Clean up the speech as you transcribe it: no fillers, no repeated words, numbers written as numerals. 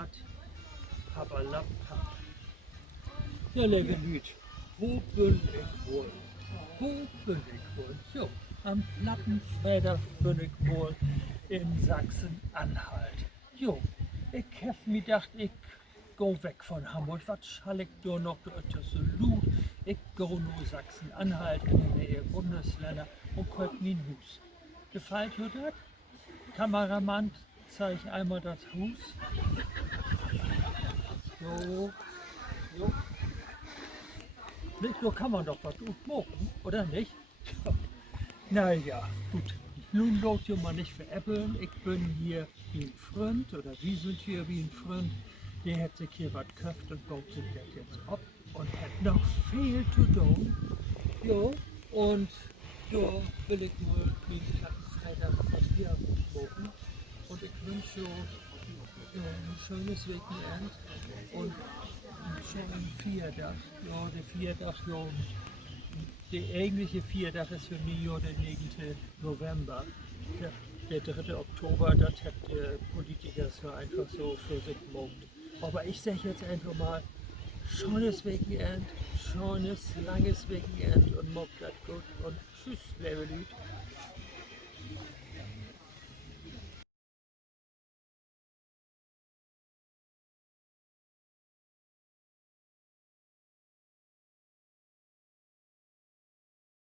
nat, pappalapapp. Ja, liebe Lüt, wo bin ich wohl? Wo bin ich wohl? Jo, am Lappenfreitag bin ich wohl in Sachsen-Anhalt. Jo, ich hab mir gedacht, ich go weg von Hamburg. Was schall ich da noch? Da ist ja so Lut. Ich go nur Sachsen-Anhalt in die Nähe Bundesländer und könnt mir Hus. Gefällt dir das? Kameramann, zeig einmal das Hus. Jo, jo. Nicht, so kann man doch was gut machen, oder nicht? Naja, gut. Nun lohnt ihr mal nicht veräppeln. Ich bin hier wie ein Freund, oder wir sind hier wie ein Freund. Der hat sich hier was köpft und baut sich das jetzt ab und hat noch viel zu tun. Jo, und da will ich mal den Freitag von hier machen. Und ich wünsche ein schönes Wochenende und einen schönen Viertag. Ja, der Viertag, ja, der eigentliche Viertag ist für mich ja der 9. November. Der 3. Oktober, das hat der Politiker so einfach so für sich gemacht. Aber ich sage jetzt einfach mal, schönes Wochenende, schönes, langes Wochenende und macht das gut und tschüss, liebe Leute.